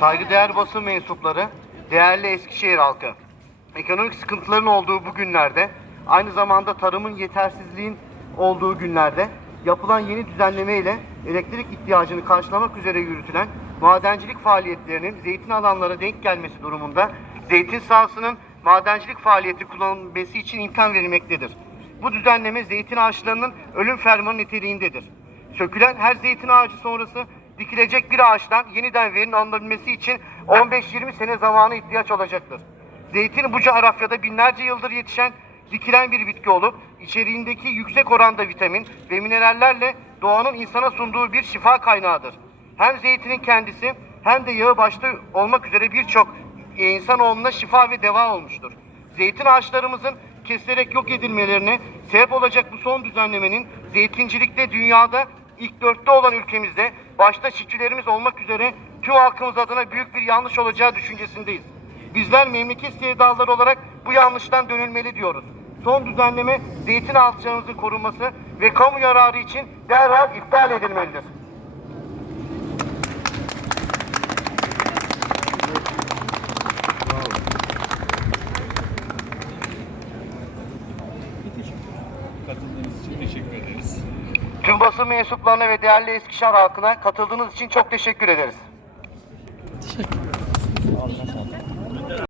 Saygıdeğer basın mensupları, değerli Eskişehir halkı. Ekonomik sıkıntıların olduğu bu günlerde, aynı zamanda tarımın yetersizliğin olduğu günlerde yapılan yeni düzenleme ile elektrik ihtiyacını karşılamak üzere yürütülen madencilik faaliyetlerinin zeytin alanlara denk gelmesi durumunda zeytin sahasının madencilik faaliyeti kullanılması için imkan verilmektedir. Bu düzenleme zeytin ağaçlarının ölüm fermanı niteliğindedir. Sökülen her zeytin ağacı sonrası dikilecek bir ağaçtan yeniden verim alınabilmesi için 15-20 sene zamanı ihtiyaç olacaktır. Zeytin bu coğrafyada binlerce yıldır yetişen, dikilen bir bitki olup içeriğindeki yüksek oranda vitamin ve minerallerle doğanın insana sunduğu bir şifa kaynağıdır. Hem zeytinin kendisi hem de yağı başta olmak üzere birçok insanoğluna şifa ve deva olmuştur. Zeytin ağaçlarımızın kesilerek yok edilmelerine sebep olacak bu son düzenlemenin zeytincilikte dünyada ilk dörtte olan ülkemizde başta çiftçilerimiz olmak üzere tüm halkımız adına büyük bir yanlış olacağı düşüncesindeyiz. Bizler memleket sevdalıları olarak bu yanlıştan dönülmeli diyoruz. Son düzenleme zeytin ağaçlarımızın korunması ve kamu yararı için derhal iptal edilmelidir. Katıldığınız için teşekkür ederiz. Tüm basın mensuplarına ve değerli Eskişehir halkına katıldığınız için çok teşekkür ederiz. Teşekkür